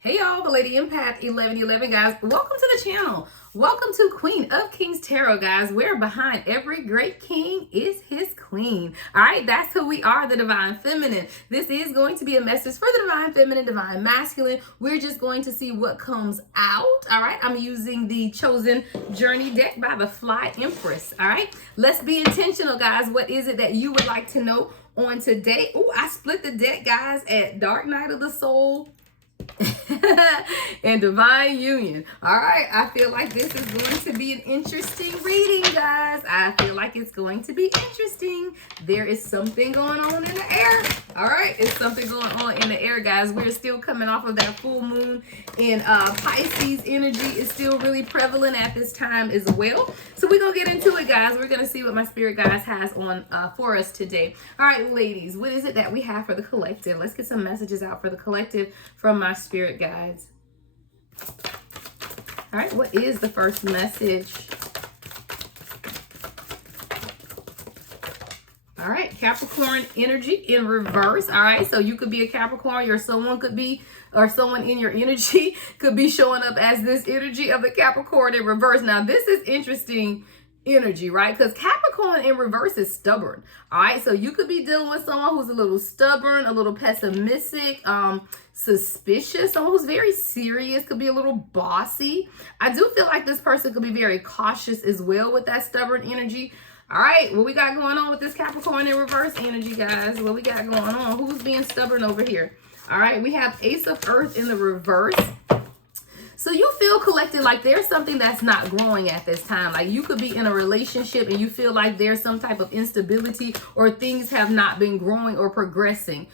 Hey y'all, the Lady Empath 1111 guys. Welcome to the channel. Welcome to Queen of Kings Tarot, guys. Where behind every great king is his queen. All right, that's who we are, the Divine Feminine. This is going to be a message for the Divine Feminine, Divine Masculine. We're just going to see what comes out. All right, I'm using the Chosen Journey deck by the Fly Empress. All right, let's be intentional, guys. What is it that you would like to know on today? Oh, I split the deck, guys, at Dark Night of the Soul and Divine Union. All right, I feel like this is going to be an interesting reading, guys. I feel like it's going to be interesting. There is something going on in the air. All right, it's something going on in the air, guys. We're still coming off of that full moon, and Pisces energy is still really prevalent at this time as well. So we're gonna get into it, guys. We're gonna see what my spirit guides has on for us today. All right, ladies, what is it that we have for the collective? Let's get some messages out for the collective from my spirit guides. All right, what is the first message? All right, Capricorn energy in reverse. All right, so you could be a Capricorn, or someone could be, or someone in your energy could be showing up as this energy of the Capricorn in reverse. Now, this is interesting energy, right? Because Capricorn in reverse is stubborn. All right, so you could be dealing with someone who's a little stubborn, a little pessimistic, suspicious, someone who's very serious, could be a little bossy. I do feel like this person could be very cautious as well with that stubborn energy. All right, what we got going on with this Capricorn in reverse energy, guys? What we got going on? Who's being stubborn over here? All right, we have Ace of Earth in the reverse. So you feel collected, like there's something that's not growing at this time. Like you could be in a relationship and you feel like there's some type of instability, or things have not been growing or progressing.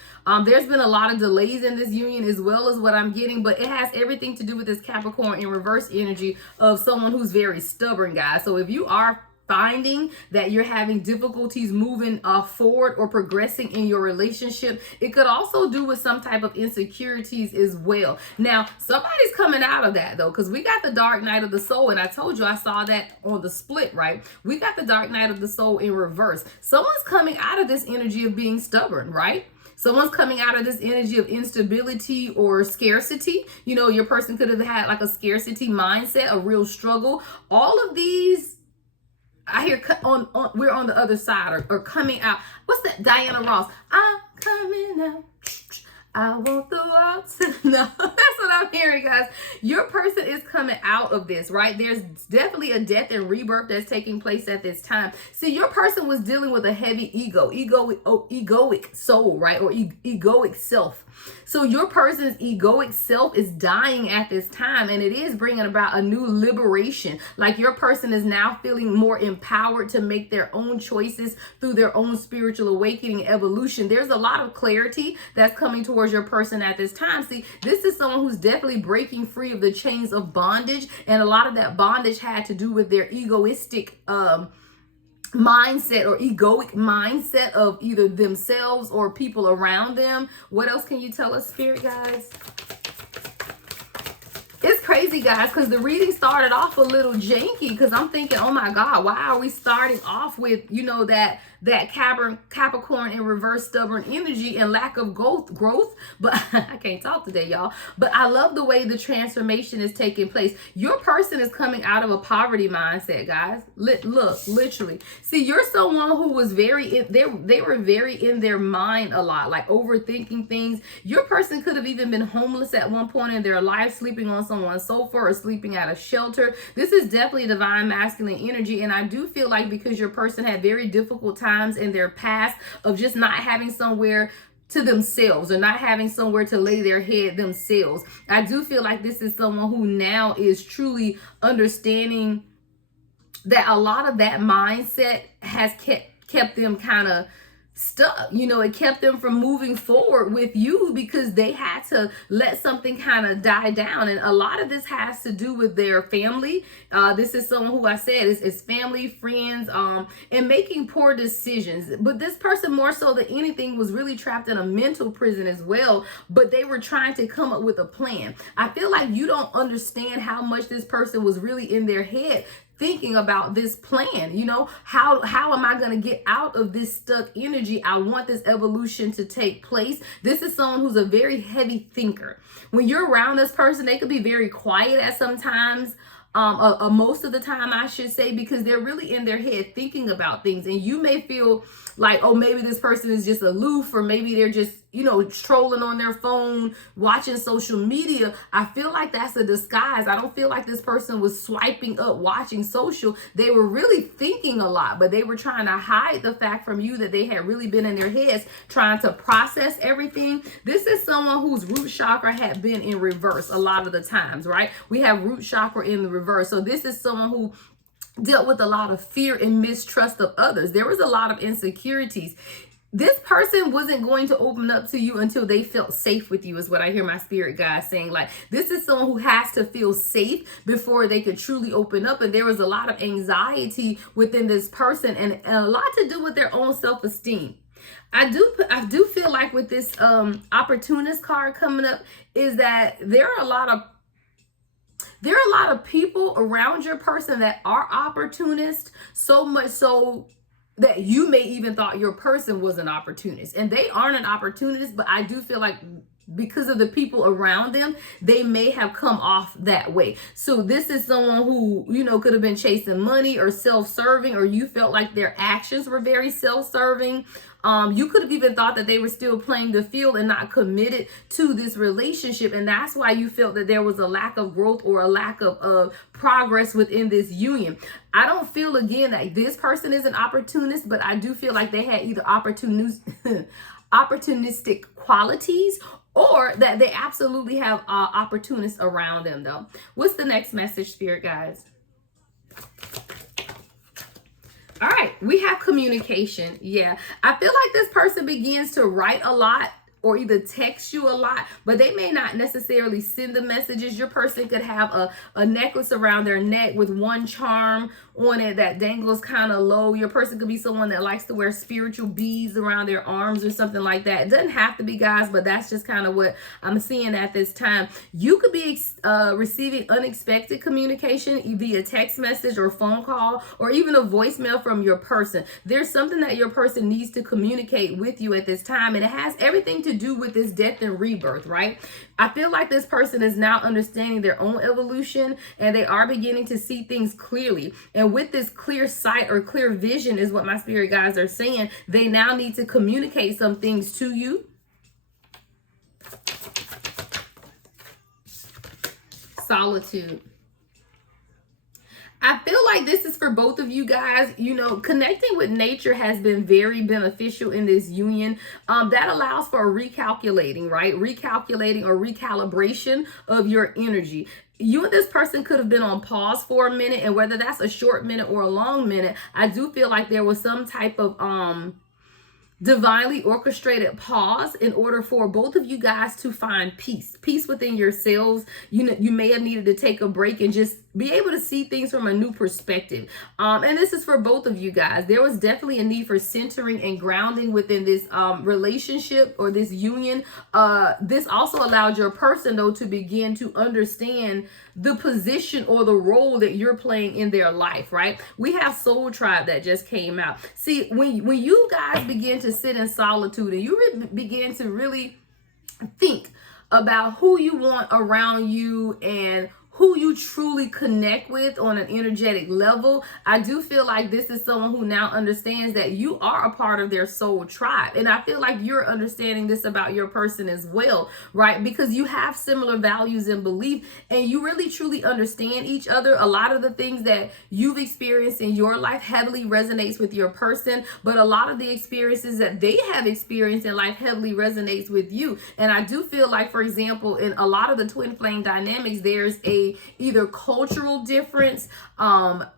There's been a lot of delays in this union as well, as what I'm getting, but it has everything to do with this Capricorn in reverse energy of someone who's very stubborn, guys. So if you are finding that you're having difficulties moving forward or progressing in your relationship, it could also do with some type of insecurities as well. Now, somebody's coming out of that though, because we got the Dark Night of the Soul, and I told you I saw that on the split, right? We got the Dark Night of the Soul in reverse. Someone's coming out of this energy of being stubborn, right? Someone's coming out of this energy of instability or scarcity. You know, your person could have had like a scarcity mindset, a real struggle. All of these, I hear we're on the other side, or coming out. What's that? Diana Ross. I'm coming out. I want the world to know. That's what I'm hearing, guys. Your person is coming out of this, right? There's definitely a death and rebirth that's taking place at this time. See, your person was dealing with a heavy egoic soul, right? Or egoic self. So your person's egoic self is dying at this time, and it is bringing about a new liberation. Like your person is now feeling more empowered to make their own choices through their own spiritual awakening, evolution. There's a lot of clarity that's coming towards your person at this time. See, this is someone who's definitely breaking free of the chains of bondage, and a lot of that bondage had to do with their egoistic mindset or egoic mindset of either themselves or people around them. What else can you tell us, spirit guys? It's crazy, guys, because the reading started off a little janky, because I'm thinking, oh my God, why are we starting off with, you know, that Capricorn in reverse stubborn energy and lack of growth? But I can't talk today, y'all. But I love the way the transformation is taking place. Your person is coming out of a poverty mindset, guys. Look, literally. See, you're someone who was very, they were very in their mind a lot, like overthinking things. Your person could have even been homeless at one point in their life, sleeping on someone's sofa or sleeping at a shelter. This is definitely divine masculine energy. And I do feel like because your person had very difficult times in their past of just not having somewhere to themselves, or not having somewhere to lay their head themselves, I do feel like this is someone who now is truly understanding that a lot of that mindset has kept them kind of stuck. You know, it kept them from moving forward with you because they had to let something kind of die down. And a lot of this has to do with their family. This is someone who I said is family, friends, and making poor decisions. But this person, more so than anything, was really trapped in a mental prison as well. But they were trying to come up with a plan. I feel like you don't understand how much this person was really in their head, thinking about this plan. You know, how am I going to get out of this stuck energy? I want this evolution to take place. This is someone who's a very heavy thinker. When you're around this person, they could be very quiet at sometimes. Most of the time, I should say, because they're really in their head thinking about things, and you may feel like, oh, maybe this person is just aloof, or maybe they're just, you know, trolling on their phone, watching social media. I feel like that's a disguise. I don't feel like this person was swiping up, watching social. They were really thinking a lot, but they were trying to hide the fact from you that they had really been in their heads trying to process everything. This is someone whose root chakra had been in reverse a lot of the times, right? We have root chakra in the reverse. So this is someone who dealt with a lot of fear and mistrust of others. There was a lot of insecurities. This person wasn't going to open up to you until they felt safe with you, is what I hear my spirit guys saying. Like, this is someone who has to feel safe before they could truly open up. And there was a lot of anxiety within this person, and a lot to do with their own self-esteem. I do feel like with this opportunist card coming up is that there are a lot of people around your person that are opportunists, so much so that you may even thought your person was an opportunist, and they aren't an opportunist. But I do feel like because of the people around them, they may have come off that way. So this is someone who, you know, could have been chasing money or self-serving, or you felt like their actions were very self-serving. You could have even thought that they were still playing the field and not committed to this relationship. And that's why you felt that there was a lack of growth or a lack of progress within this union. I don't feel, again, that this person is an opportunist, but I do feel like they had either opportunistic qualities, or that they absolutely have opportunists around them, though. What's the next message, spirit guys? All right, we have communication. Yeah, I feel like this person begins to write a lot or either text you a lot, but they may not necessarily send the messages. Your person could have a necklace around their neck with one charm on it that dangles kind of low. Your person could be someone that likes to wear spiritual beads around their arms or something like that. It doesn't have to be, guys, but that's just kind of what I'm seeing at this time. You could be receiving unexpected communication via text message or phone call, or even a voicemail from your person. There's something that your person needs to communicate with you at this time, and it has everything to do with this death and rebirth, right? I feel like this person is now understanding their own evolution, and they are beginning to see things clearly. And with this clear sight or clear vision is what my spirit guides are saying. They now need to communicate some things to you. Solitude. I feel like this is for both of you guys. You know, connecting with nature has been very beneficial in this union. That allows for recalculating, right? Recalculating or recalibration of your energy. You and this person could have been on pause for a minute, and whether that's a short minute or a long minute, I do feel like there was some type of divinely orchestrated pause in order for both of you guys to find peace within yourselves. You know, you may have needed to take a break and just be able to see things from a new perspective. And this is for both of you guys. There was definitely a need for centering and grounding within this relationship or this union. This also allowed your person, though, to begin to understand the position or the role that you're playing in their life, right? We have Soul Tribe that just came out. See, when you guys begin to sit in solitude and you begin to really think about who you want around you and who you truly connect with on an energetic level, I do feel like this is someone who now understands that you are a part of their soul tribe. And I feel like you're understanding this about your person as well, right? Because you have similar values and belief, and you really truly understand each other. A lot of the things that you've experienced in your life heavily resonates with your person, but a lot of the experiences that they have experienced in life heavily resonates with you. And I do feel like, for example, in a lot of the twin flame dynamics, there's either cultural difference,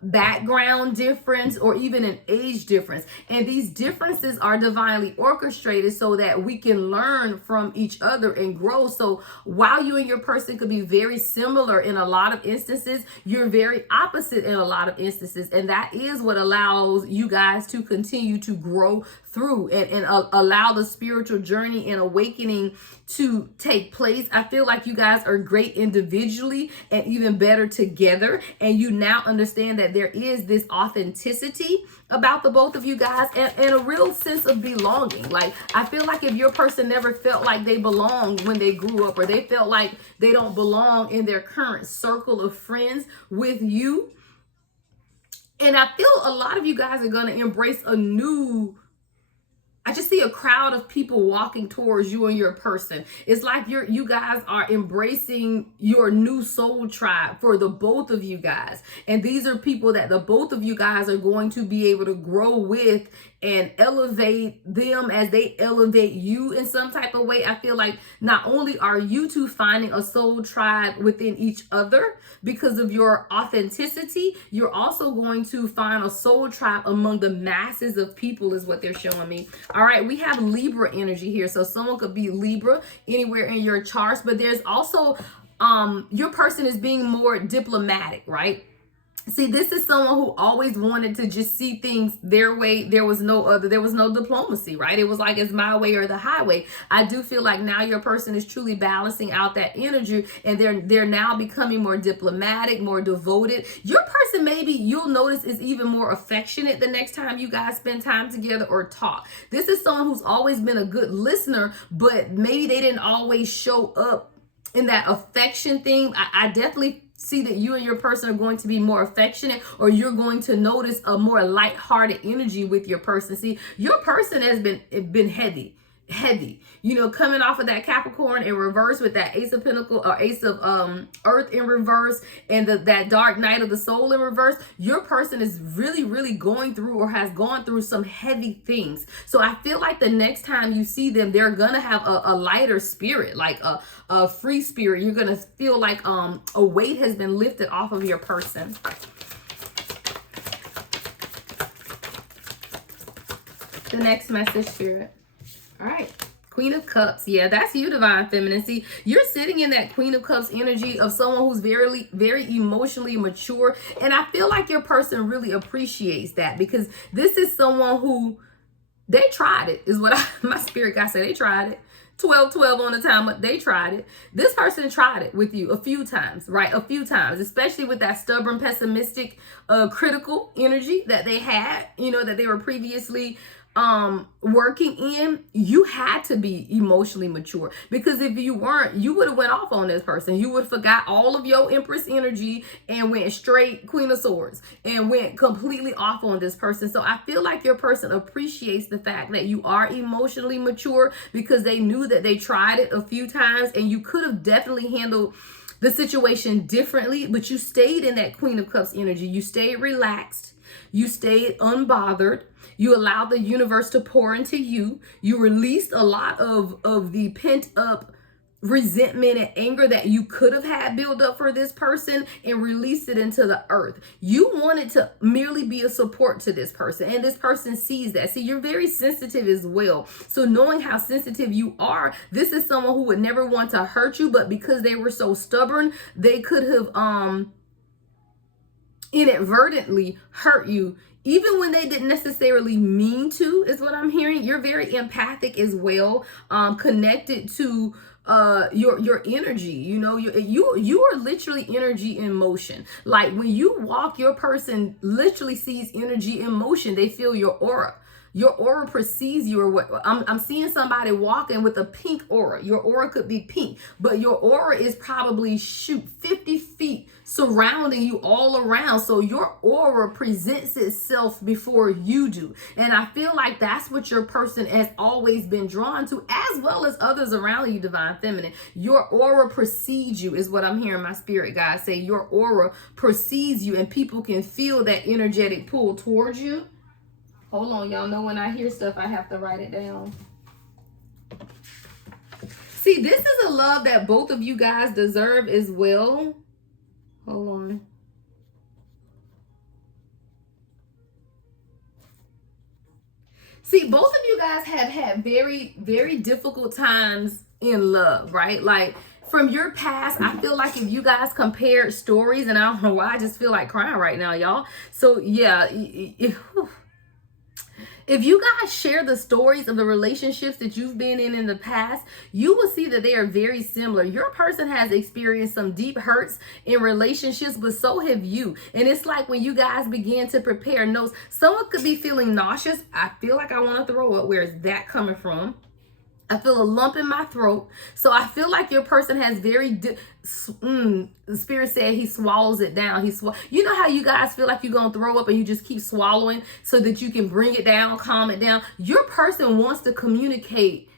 background difference, or even an age difference. And these differences are divinely orchestrated so that we can learn from each other and grow. So while you and your person could be very similar in a lot of instances, you're very opposite in a lot of instances. And that is what allows you guys to continue to grow through and allow the spiritual journey and awakening to take place. I feel like you guys are great individually, and even better together. And you now understand that there is this authenticity about the both of you guys, and a real sense of belonging. Like, I feel like if your person never felt like they belonged when they grew up, or they felt like they don't belong in their current circle of friends with you, and I feel a lot of you guys are going to embrace I just see a crowd of people walking towards you and your person. It's like you guys are embracing your new soul tribe for the both of you guys. And these are people that the both of you guys are going to be able to grow with and elevate them as they elevate you in some type of way. I feel like not only are you two finding a soul tribe within each other because of your authenticity, you're also going to find a soul tribe among the masses of people, is what they're showing me. All right, we have Libra energy here. So someone could be Libra anywhere in your charts, but there's also your person is being more diplomatic, right? See, this is someone who always wanted to just see things their way. There was no diplomacy, right? It was like, it's my way or the highway. I do feel like now your person is truly balancing out that energy, and they're now becoming more diplomatic, more devoted. Your person, maybe you'll notice, is even more affectionate the next time you guys spend time together or talk. This is someone who's always been a good listener, but maybe they didn't always show up in that affection thing. I definitely see that you and your person are going to be more affectionate, or you're going to notice a more lighthearted energy with your person. See, your person has been heavy, coming off of that Capricorn in reverse with that Ace of Pentacles or Ace of Earth in reverse, and that Dark Night of the Soul in reverse. Your person is really going through, or has gone through, some heavy things. So I feel like the next time you see them, they're gonna have a lighter spirit, like a free spirit. You're gonna feel like a weight has been lifted off of your person. The next message, Spirit. All right, Queen of Cups. Yeah, that's you, Divine Feminine. See, you're sitting in that Queen of Cups energy of someone who's very emotionally mature. And I feel like your person really appreciates that, because this is someone who, they tried it, is what my spirit guy said. They tried it. 12 on the time, but they tried it. This person tried it with you a few times, right? A few times, especially with that stubborn, pessimistic, critical energy that they had, that they were previously working in. You had to be emotionally mature, because if you weren't, you would have went off on this person. You would have forgot all of your Empress energy and went straight Queen of Swords and went completely off on this person. So I feel like your person appreciates the fact that you are emotionally mature, because they knew that they tried it a few times, and you could have definitely handled the situation differently, but you stayed in that Queen of Cups energy. You stayed relaxed. You stayed unbothered. You allowed the universe to pour into you. You released a lot of the pent up resentment and anger that you could have had build up for this person, and released it into the earth. You wanted to merely be a support to this person, and this person sees that. See, you're very sensitive as well. So knowing how sensitive you are, this is someone who would never want to hurt you, but because they were so stubborn, they could have inadvertently hurt you, even when they didn't necessarily mean to, is what I'm hearing. You're very empathic as well, connected to your energy. You are literally energy in motion. Like, when you walk, your person literally sees energy in motion. They feel your aura. Your aura precedes you, or what I'm seeing somebody walking with a pink aura. Your aura could be pink, but your aura is probably 50 feet surrounding you all around. So your aura presents itself before you do. And I feel like that's what your person has always been drawn to, as well as others around you, Divine Feminine. Your aura precedes you, is what I'm hearing my spirit guys say. Your aura precedes you, and people can feel that energetic pull towards you. Hold on, y'all know when I hear stuff, I have to write it down. See, this is a love that both of you guys deserve as well. Hold on. See, both of you guys have had very difficult times in love, right? Like, from your past, I feel like if you guys compared stories, and I don't know why, I just feel like crying right now, y'all. So yeah, If you guys share the stories of the relationships that you've been in the past, you will see that they are very similar. Your person has experienced some deep hurts in relationships, but so have you. And it's like when you guys begin to prepare notes, someone could be feeling nauseous. I feel like I want to throw up. Where is that coming from? I feel a lump in my throat. So I feel like your person has the Spirit said he swallows it down. You know how you guys feel like you're going to throw up and you just keep swallowing so that you can bring it down, calm it down. Your person wants to communicate.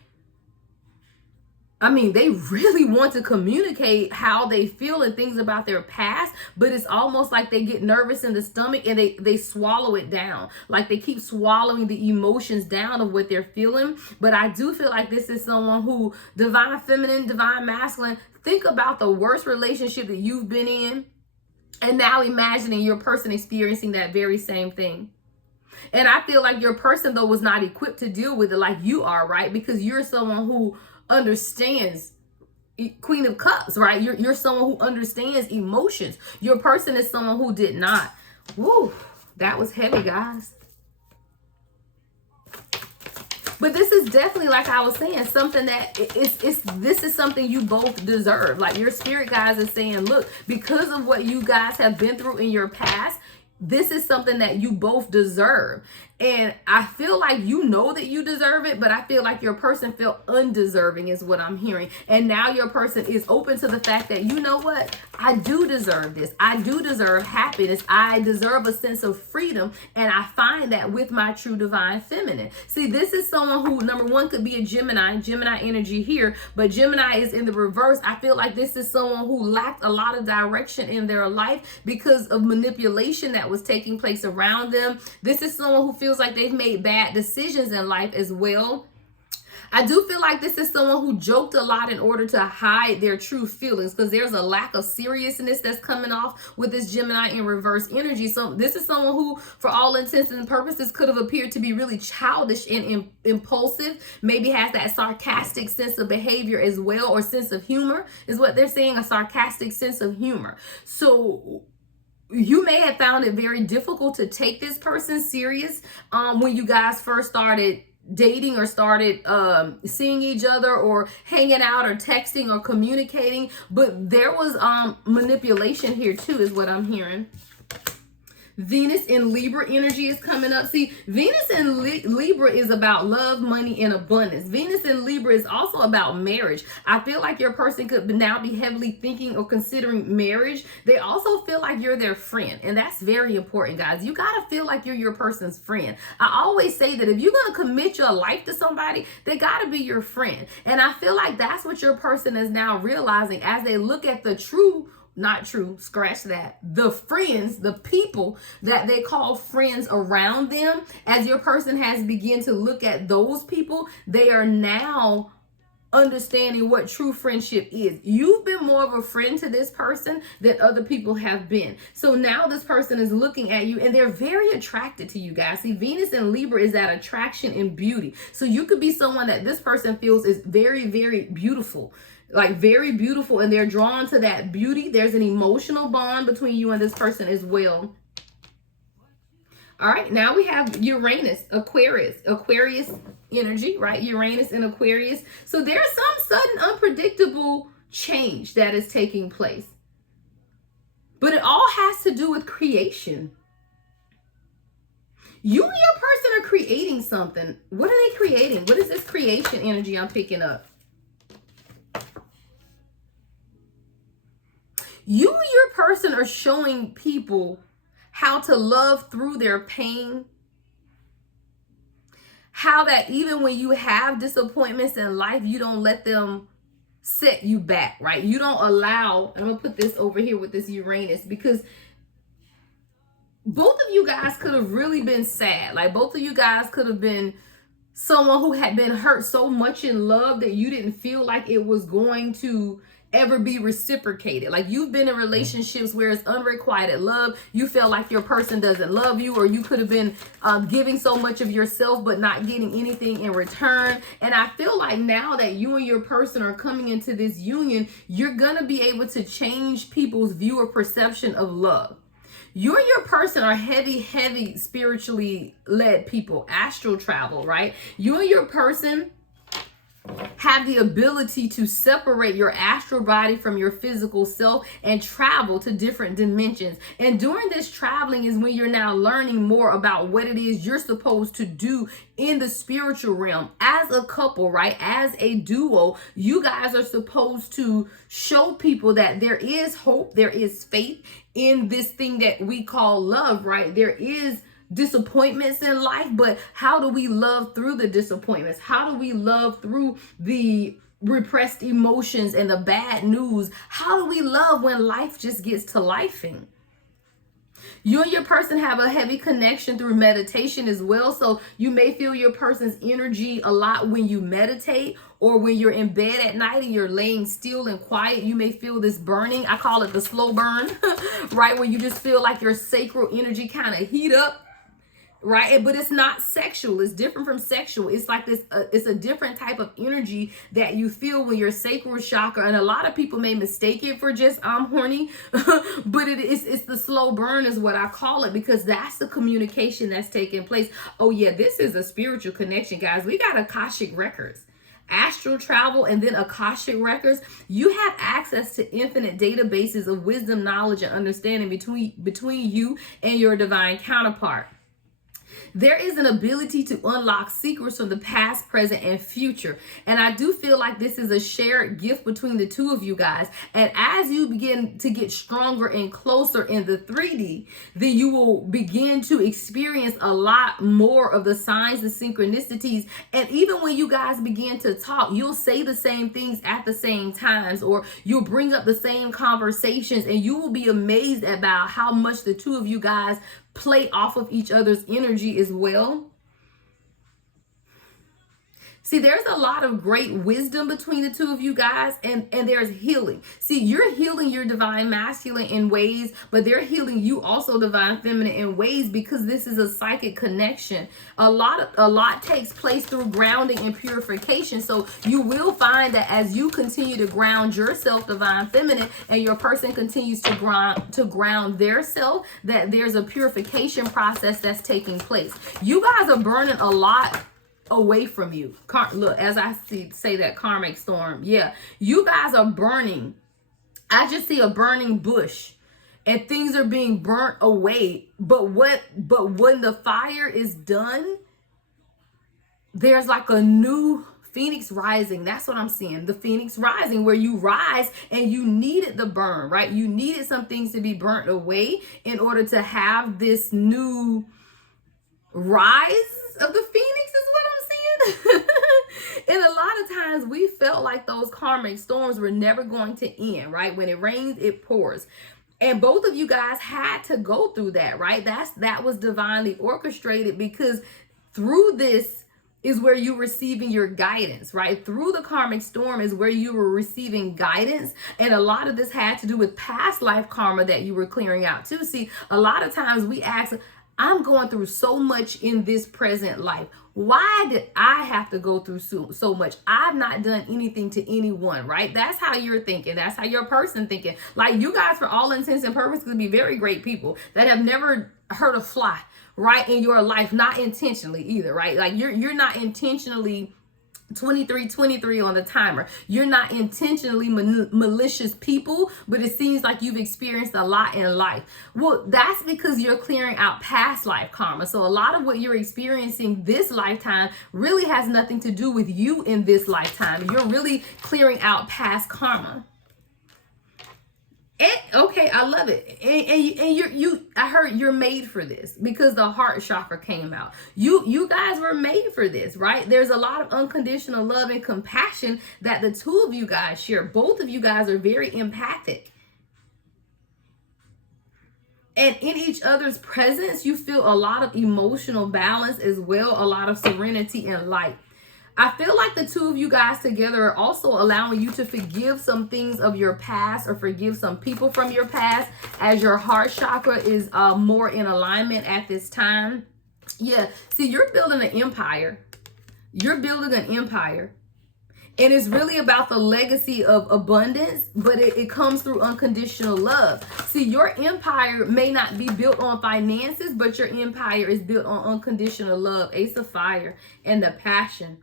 I mean, they really want to communicate how they feel and things about their past, but it's almost like they get nervous in the stomach and they swallow it down. Like they keep swallowing the emotions down of what they're feeling. But I do feel like this is someone who, divine feminine, divine masculine, think about the worst relationship that you've been in and now imagining your person experiencing that very same thing. And I feel like your person, though, was not equipped to deal with it like you are, right? Because you're someone who understands, Queen of Cups, right? You're someone who understands emotions. Your person is someone who did not. Woo, that was heavy, guys. But this is definitely, like I was saying, something that this is something you both deserve. Like your spirit guys is saying, look, because of what you guys have been through in your past, this is something that you both deserve. And I feel like you know that you deserve it, but I feel like your person felt undeserving is what I'm hearing. And now your person is open to the fact that, you know what? I do deserve this. I do deserve happiness. I deserve a sense of freedom. And I find that with my true divine feminine. See, this is someone who, number one, could be a Gemini energy here, but Gemini is in the reverse. I feel like this is someone who lacked a lot of direction in their life because of manipulation that was taking place around them. This is someone who feels like they've made bad decisions in life as well. I do feel like this is someone who joked a lot in order to hide their true feelings, because there's a lack of seriousness that's coming off with this Gemini in reverse energy. So this is someone who, for all intents and purposes, could have appeared to be really childish and impulsive, maybe has that sarcastic sense of behavior as well, or sense of humor is what they're saying, a sarcastic sense of humor. So you may have found it very difficult to take this person serious when you guys first started dating or started seeing each other or hanging out or texting or communicating. But there was manipulation here too, is what I'm hearing. Venus in Libra energy is coming up. See, Venus in Libra is about love, money, and abundance. Venus in Libra is also about marriage. I feel like your person could now be heavily thinking or considering marriage. They also feel like you're their friend, and that's very important, guys. You got to feel like you're your person's friend. I always say that if you're going to commit your life to somebody, they got to be your friend. And I feel like that's what your person is now realizing as they look at the true, not true, scratch that, the friends, the people that they call friends around them. As your person has begun to look at those people, they are now understanding what true friendship is. You've been more of a friend to this person than other people have been. So now this person is looking at you and they're very attracted to you guys. See, Venus in Libra is that attraction and beauty. So you could be someone that this person feels is very, very beautiful. Like very beautiful, and they're drawn to that beauty. There's an emotional bond between you and this person as well. All right, now we have Uranus, Aquarius energy, right? Uranus and Aquarius. So there's some sudden unpredictable change that is taking place. But it all has to do with creation. You and your person are creating something. What are they creating? What is this creation energy I'm picking up? You and your person are showing people how to love through their pain. How that even when you have disappointments in life, you don't let them set you back, right? You don't allow, I'm going to put this over here with this Uranus, because both of you guys could have really been sad. Like both of you guys could have been someone who had been hurt so much in love that you didn't feel like it was going to ever be reciprocated. Like you've been in relationships where it's unrequited love. You feel like your person doesn't love you, or you could have been giving so much of yourself but not getting anything in return. And I feel like now that you and your person are coming into this union, you're gonna be able to change people's view or perception of love. You and your person are heavy spiritually led people. Astral travel, right? You and your person have the ability to separate your astral body from your physical self and travel to different dimensions. And during this traveling is when you're now learning more about what it is you're supposed to do in the spiritual realm as a couple, right? As a duo, you guys are supposed to show people that there is hope, there is faith in this thing that we call love, right? There is disappointments in life, but how do we love through the disappointments? How do we love through the repressed emotions and the bad news? How do we love when life just gets to lifing? You and your person have a heavy connection through meditation as well. So you may feel your person's energy a lot when you meditate, or when you're in bed at night and you're laying still and quiet. You may feel this burning. I call it the slow burn, right? Where you just feel like your sacral energy kind of heat up. Right? But it's not sexual. It's different from sexual. It's like this, it's a different type of energy that you feel when your sacral chakra, and a lot of people may mistake it for just I'm horny, but it's the slow burn is what I call it, because that's the communication that's taking place. Oh yeah, this is a spiritual connection, guys. We got Akashic records, astral travel, and then Akashic records. You have access to infinite databases of wisdom, knowledge, and understanding between you and your divine counterpart. There is an ability to unlock secrets from the past, present, and future. And I do feel like this is a shared gift between the two of you guys. And as you begin to get stronger and closer in the 3D, then you will begin to experience a lot more of the signs, the synchronicities. And even when you guys begin to talk, you'll say the same things at the same times, or you'll bring up the same conversations, and you will be amazed about how much the two of you guys play off of each other's energy as well. See, there's a lot of great wisdom between the two of you guys, and there's healing. See, you're healing your divine masculine in ways, but they're healing you also divine feminine in ways, because this is a psychic connection. A lot takes place through grounding and purification. So you will find that as you continue to ground yourself divine feminine, and your person continues to ground their self, that there's a purification process that's taking place. You guys are burning a lot away from you. Look, as I say that karmic storm, yeah, you guys are burning. I just see a burning bush, and things are being burnt away. But when the fire is done, there's like a new phoenix rising. That's what I'm seeing. The phoenix rising, where you rise, and you needed the burn, right? You needed some things to be burnt away in order to have this new rise of the phoenix, is what I'm seeing. And a lot of times we felt like those karmic storms were never going to end, right? When it rains, it pours. And both of you guys had to go through that, right? That was divinely orchestrated, because through this is where you're receiving your guidance, right? Through the karmic storm is where you were receiving guidance. And a lot of this had to do with past life karma that you were clearing out too. See, a lot of times we ask, I'm going through so much in this present life. Why did I have to go through so much? I've not done anything to anyone, right? That's how you're thinking. That's how your person thinking. Like, you guys, for all intents and purposes, could be very great people that have never hurt a fly, right, in your life, not intentionally either, right? Like, you're not intentionally 23 on the timer. You're not intentionally malicious people, but it seems like you've experienced a lot in life. Well, that's because you're clearing out past life karma. So a lot of what you're experiencing this lifetime really has nothing to do with you in this lifetime. You're really clearing out past karma. And, okay, I love it. And I heard you're made for this, because the heart chakra came out. You guys were made for this, right? There's a lot of unconditional love and compassion that the two of you guys share. Both of you guys are very empathic. And in each other's presence, you feel a lot of emotional balance as well, a lot of serenity and light. I feel like the two of you guys together are also allowing you to forgive some things of your past, or forgive some people from your past, as your heart chakra is more in alignment at this time. Yeah, see, you're building an empire. You're building an empire. And it's really about the legacy of abundance, but it comes through unconditional love. See, your empire may not be built on finances, but your empire is built on unconditional love. Ace of Fire and the passion.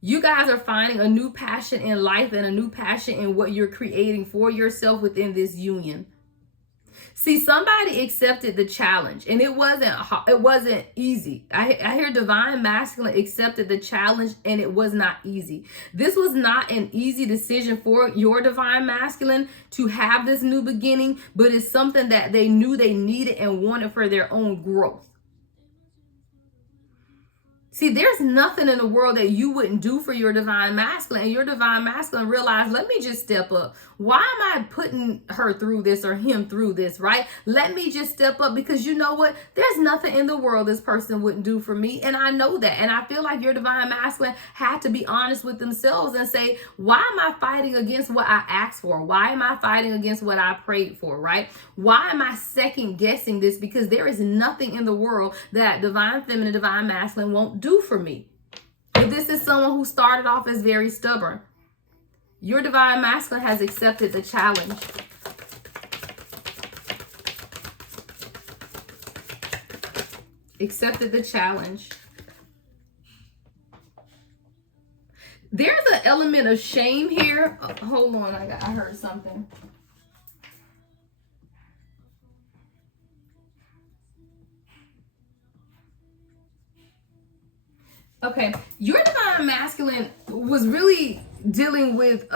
You guys are finding a new passion in life and a new passion in what you're creating for yourself within this union. See, somebody accepted the challenge, and it wasn't easy. I hear divine masculine accepted the challenge, and it was not easy. This was not an easy decision for your divine masculine to have this new beginning, but it's something that they knew they needed and wanted for their own growth. See, there's nothing in the world that you wouldn't do for your divine masculine. And your divine masculine realized, let me just step up. Why am I putting her through this or him through this, right? Let me just step up, because you know what? There's nothing in the world this person wouldn't do for me. And I know that. And I feel like your divine masculine had to be honest with themselves and say, why am I fighting against what I asked for? Why am I fighting against what I prayed for, right? Why am I second guessing this? Because there is nothing in the world that divine feminine, divine masculine won't do for me. If this is someone who started off as very stubborn, your divine masculine has accepted the challenge. Accepted the challenge. There's an element of shame here. Oh, hold on, I heard something. Okay, your divine masculine was really dealing with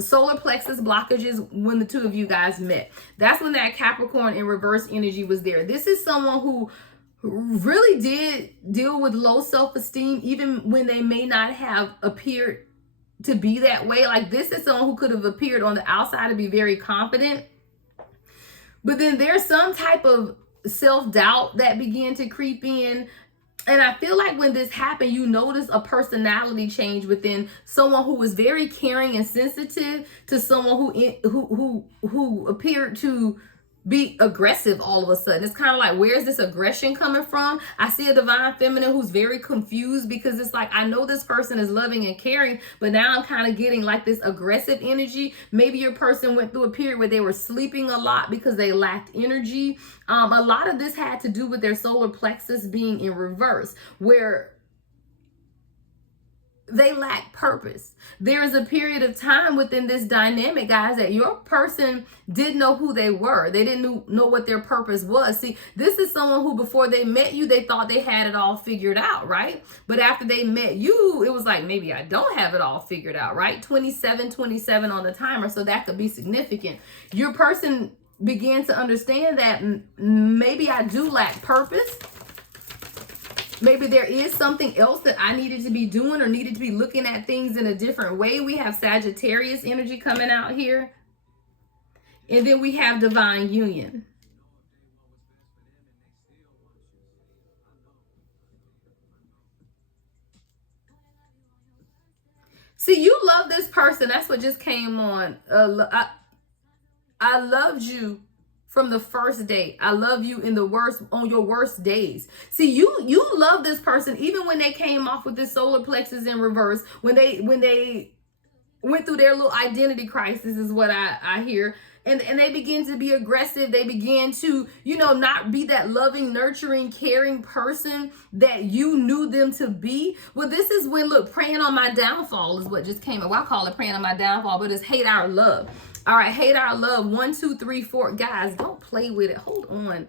solar plexus blockages when the two of you guys met. That's when that Capricorn in reverse energy was there. This is someone who really did deal with low self-esteem, even when they may not have appeared to be that way. Like, this is someone who could have appeared on the outside to be very confident, but then there's some type of self-doubt that began to creep in. And I feel like when this happened, you notice a personality change within someone who was very caring and sensitive to someone who appeared to be aggressive all of a sudden. It's kind of like, where's this aggression coming from? I see a divine feminine who's very confused, because it's like, I know this person is loving and caring, but now I'm kind of getting like this aggressive energy. Maybe your person went through a period where they were sleeping a lot because they lacked energy. A lot of this had to do with their solar plexus being in reverse, where they lack purpose. There is a period of time within this dynamic, guys, that your person didn't know who they were. They didn't know what their purpose was. See, this is someone who, before they met you, they thought they had it all figured out, right? But after they met you, it was like, maybe I don't have it all figured out, right? 27 on the timer, so that could be significant. Your person began to understand that maybe I do lack purpose. Maybe there is something else that I needed to be doing or needed to be looking at things in a different way. We have Sagittarius energy coming out here. And then we have divine union. See, you love this person. That's what just came on. I loved you from the first date. I love you on your worst days. See, you love this person even when they came off with this solar plexus in reverse, when they went through their little identity crisis, is what I hear. And they begin to be aggressive. They begin to, not be that loving, nurturing, caring person that you knew them to be. Well, this is when, look, praying on my downfall is what just came up. Well, I call it praying on my downfall, but it's hate our love. All right, hate our love. 1, 2, 3, 4. Guys, don't play with it. Hold on.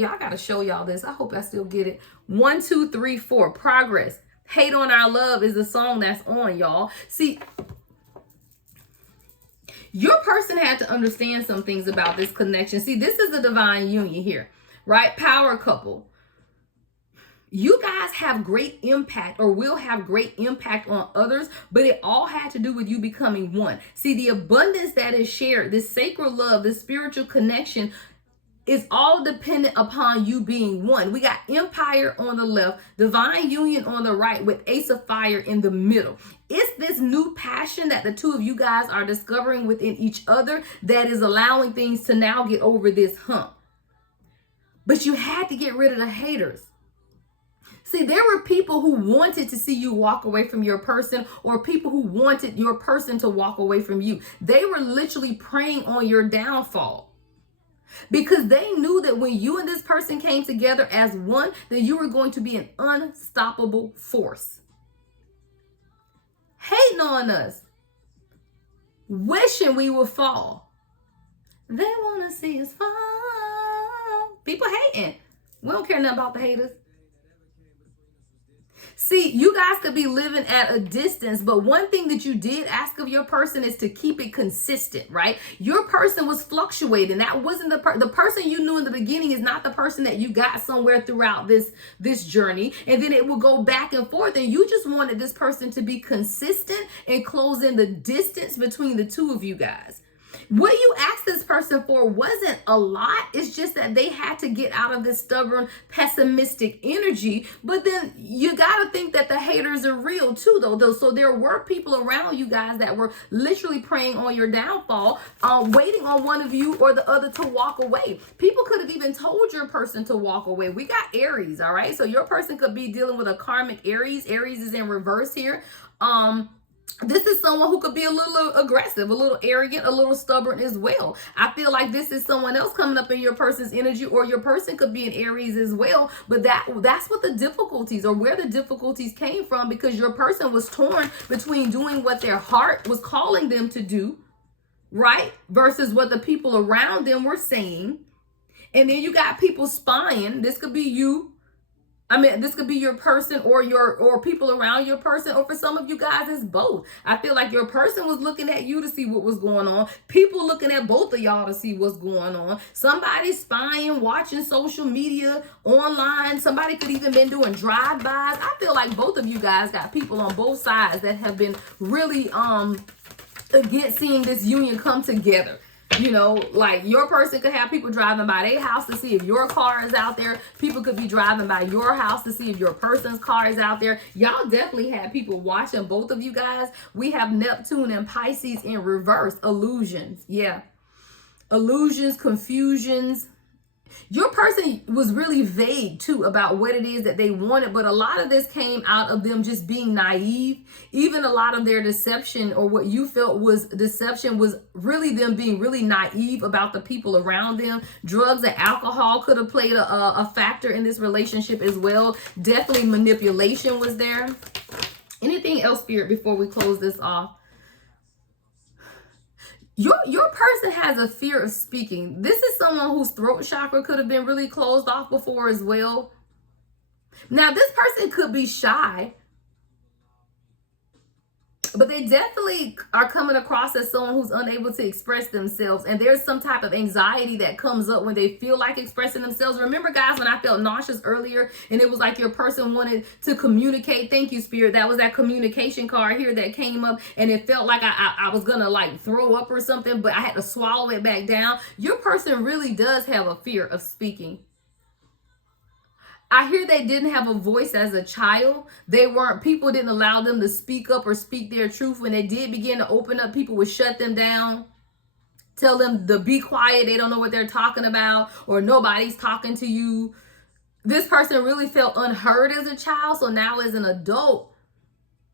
Y'all got to show y'all this. I hope I still get it. 1, 2, 3, 4. Progress. Hate on our love is the song that's on, y'all. See, your person had to understand some things about this connection. See, this is the divine union here, right? Power couple. You guys have great impact, or will have great impact on others, but it all had to do with you becoming one. See, the abundance that is shared, this sacred love, this spiritual connection, is all dependent upon you being one. We got empire on the left, divine union on the right, with ace of fire in the middle. It's this new passion that the two of you guys are discovering within each other that is allowing things to now get over this hump. But you had to get rid of the haters. See, there were people who wanted to see you walk away from your person, or people who wanted your person to walk away from you. They were literally preying on your downfall, because they knew that when you and this person came together as one, that you were going to be an unstoppable force. Hating on us, wishing we would fall. They want to see us fall. People hating. We don't care nothing about the haters. See, you guys could be living at a distance, but one thing that you did ask of your person is to keep it consistent, right? Your person was fluctuating. That wasn't the person you knew in the beginning is not the person that you got somewhere throughout this journey. And then it will go back and forth, and you just wanted this person to be consistent and close in the distance between the two of you guys. What you asked this person for wasn't a lot. It's just that they had to get out of this stubborn, pessimistic energy. But then you got to think that the haters are real too, though. So there were people around you guys that were literally preying on your downfall, waiting on one of you or the other to walk away. People could have even told your person to walk away. We got Aries, all right? So your person could be dealing with a karmic Aries. Aries is in reverse here. This is someone who could be a little aggressive, a little arrogant, a little stubborn as well. I feel like this is someone else coming up in your person's energy, or your person could be an Aries as well. But that's what the difficulties, or where the difficulties came from, because your person was torn between doing what their heart was calling them to do, right? Versus what the people around them were saying. And then you got people spying. This could be you. I mean, this could be your person or people around your person, or for some of you guys, it's both. I feel like your person was looking at you to see what was going on. People looking at both of y'all to see what's going on. Somebody spying, watching social media, online. Somebody could even been doing drive-bys. I feel like both of you guys got people on both sides that have been really against seeing this union come together. You know, like your person could have people driving by their house to see if your car is out there. People could be driving by your house to see if your person's car is out there. Y'all definitely had people watching both of you guys. We have Neptune and Pisces in reverse. Illusions. Yeah. Illusions, confusions. Your person was really vague too about what it is that they wanted, but a lot of this came out of them just being naive. Even a lot of their deception, or what you felt was deception, was really them being really naive about the people around them. Drugs and alcohol could have played a factor in this relationship as well. Definitely manipulation was there. Anything else, Spirit, before we close this off? Your person has a fear of speaking. This is someone whose throat chakra could have been really closed off before as well. Now, this person could be shy, but they definitely are coming across as someone who's unable to express themselves. And there's some type of anxiety that comes up when they feel like expressing themselves. Remember, guys, when I felt nauseous earlier and it was like your person wanted to communicate? Thank you, Spirit. That was that communication card here that came up, and it felt like I was going to like throw up or something, but I had to swallow it back down. Your person really does have a fear of speaking. I hear they didn't have a voice as a child. People didn't allow them to speak up or speak their truth. When they did begin to open up, people would shut them down, tell them to be quiet. They don't know what they're talking about, or nobody's talking to you. This person really felt unheard as a child. So now as an adult,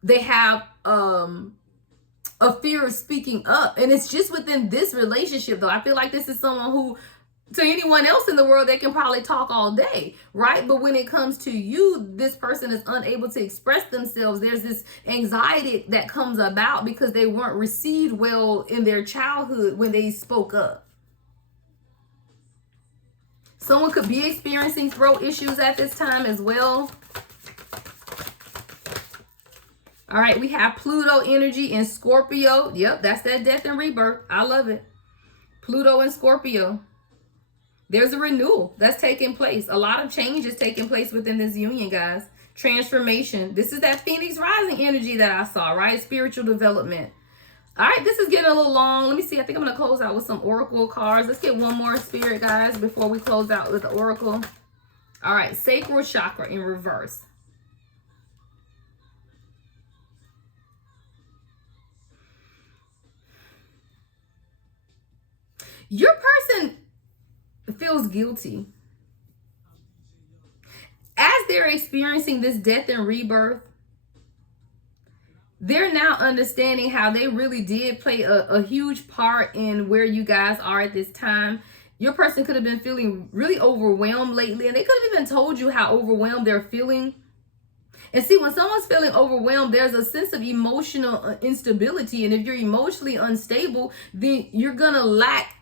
they have a fear of speaking up. And it's just within this relationship, though. I feel like this is someone who, to anyone else in the world, they can probably talk all day, right? But when it comes to you, this person is unable to express themselves. There's this anxiety that comes about because they weren't received well in their childhood when they spoke up. Someone could be experiencing throat issues at this time as well. All right, we have Pluto energy in Scorpio. Yep, that's that death and rebirth. I love it. Pluto and Scorpio. There's a renewal that's taking place. A lot of change is taking place within this union, guys. Transformation. This is that Phoenix rising energy that I saw, right? Spiritual development. All right, this is getting a little long. Let me see. I think I'm going to close out with some oracle cards. Let's get one more, Spirit, guys, before we close out with the oracle. All right, sacral chakra in reverse. Your person feels guilty. As they're experiencing this death and rebirth, they're now understanding how they really did play a huge part in where you guys are at this time. Your person could have been feeling really overwhelmed lately, and they could have even told you how overwhelmed they're feeling. And see, when someone's feeling overwhelmed, there's a sense of emotional instability. And if you're emotionally unstable, then you're going to lack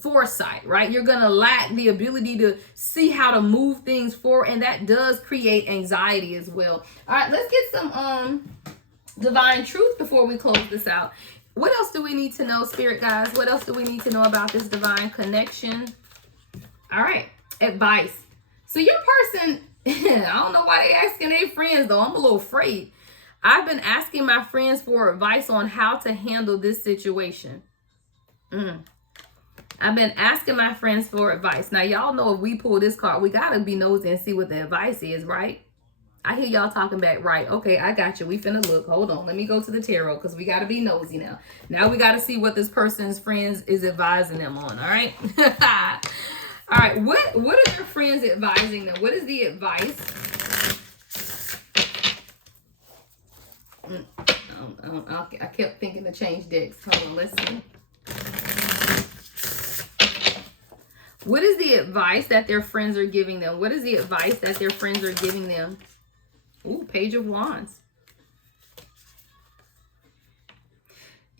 foresight, right? You're going to lack the ability to see how to move things forward. And that does create anxiety as well. All right, let's get some divine truth before we close this out. What else do we need to know, spirit guys? What else do we need to know about this divine connection? All right, advice. So your person, I don't know why they asking their friends though. I'm a little afraid. I've been asking my friends for advice on how to handle this situation. I've been asking my friends for advice. Now, y'all know if we pull this card, we got to be nosy and see what the advice is, right? I hear y'all talking back, right? Okay, I got you. We finna look. Hold on. Let me go to the tarot because we got to be nosy now. Now we got to see what this person's friends is advising them on, all right? All right, what are their friends advising them? What is the advice? I kept thinking to change decks. Hold on, let's see. What is the advice that their friends are giving them? What is the advice that their friends are giving them? Ooh, Page of Wands.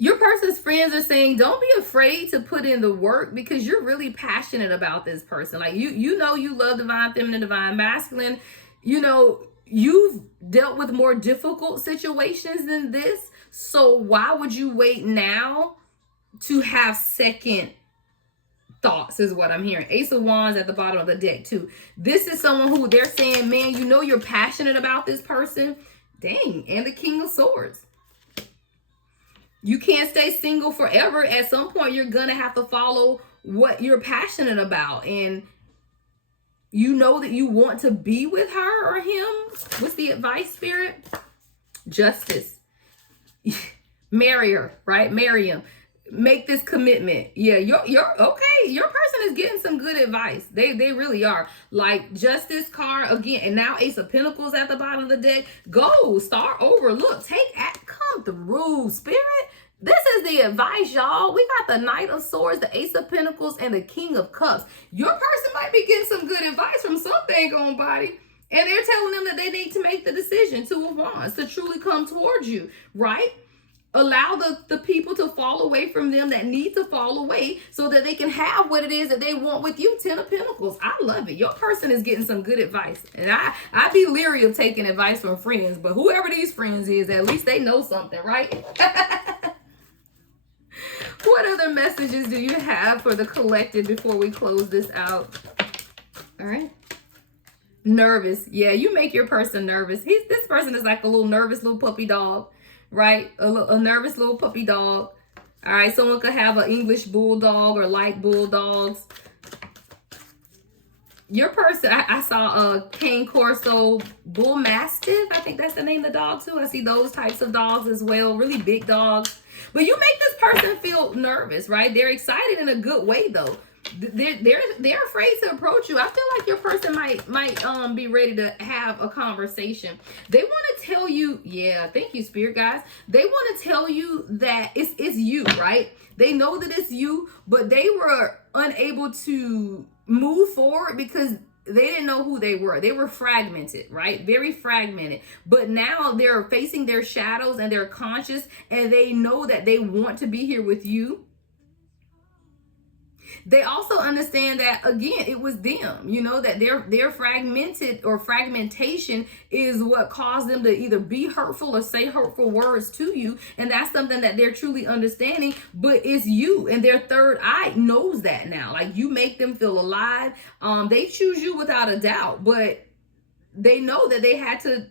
Your person's friends are saying, don't be afraid to put in the work because you're really passionate about this person. Like you know you love divine feminine, divine masculine. You know, you've dealt with more difficult situations than this. So why would you wait now to have second thoughts is what I'm hearing. Ace of Wands at the bottom of the deck too. This is someone who they're saying, man, you know you're passionate about this person. Dang, and the King of Swords. You can't stay single forever. At some point, you're going to have to follow what you're passionate about. And you know that you want to be with her or him. What's the advice, Spirit? Justice. Marry her, right? Marry him. Make this commitment. Yeah, you're okay. Your person is getting some good advice. They really are. Like Justice card again, and now Ace of Pentacles at the bottom of the deck. Go, start over. Look, come through, Spirit. This is the advice, y'all. We got the Knight of Swords, the Ace of Pentacles, and the King of Cups. Your person might be getting some good advice from something on body. And they're telling them that they need to make the decision, Two of Wands, to truly come towards you, right? Allow the people to fall away from them that need to fall away so that they can have what it is that they want with you. Ten of Pentacles. I love it. Your person is getting some good advice. And I be leery of taking advice from friends, but whoever these friends is, at least they know something, right? What other messages do you have for the collective before we close this out? All right. Nervous. Yeah, you make your person nervous. This person is like a little nervous little puppy dog. Right? A nervous little puppy dog. All right. Someone could have an English bulldog or like bulldogs. Your person, I saw a Cane Corso Bull Mastiff. I think that's the name of the dog too. I see those types of dogs as well. Really big dogs. But you make this person feel nervous, right? They're excited in a good way though. They're afraid to approach you. I feel like your person might be ready to have a conversation. They want to tell you, yeah, thank you, Spirit guys. They want to tell you that it's you, right? They know that it's you, but they were unable to move forward because they didn't know who they were. They were fragmented, right? Very fragmented. But now they're facing their shadows and they're conscious and they know that they want to be here with you. They also understand that, again, it was them, you know, that they're fragmented or fragmentation is what caused them to either be hurtful or say hurtful words to you. And that's something that they're truly understanding, but it's you, and their third eye knows that now. Like, you make them feel alive. They choose you without a doubt, but they know that they had to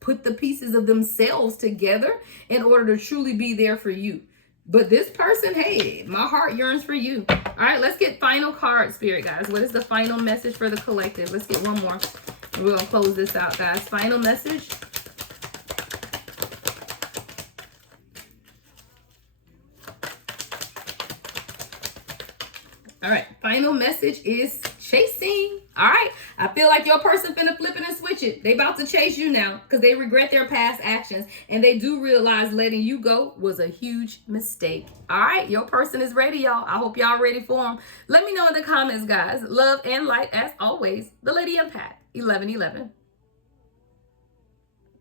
put the pieces of themselves together in order to truly be there for you. But this person, hey, my heart yearns for you. All right, let's get final card, Spirit guys. What is the final message for the collective? Let's get one more. We're going to close this out, guys. Final message. All right, final message is chasing. All right. I feel like your person finna flip it and switch it. They about to chase you now because they regret their past actions and they do realize letting you go was a huge mistake. All right. Your person is ready, y'all. I hope y'all ready for them. Let me know in the comments, guys. Love and light as always. The Lady Empath 1111.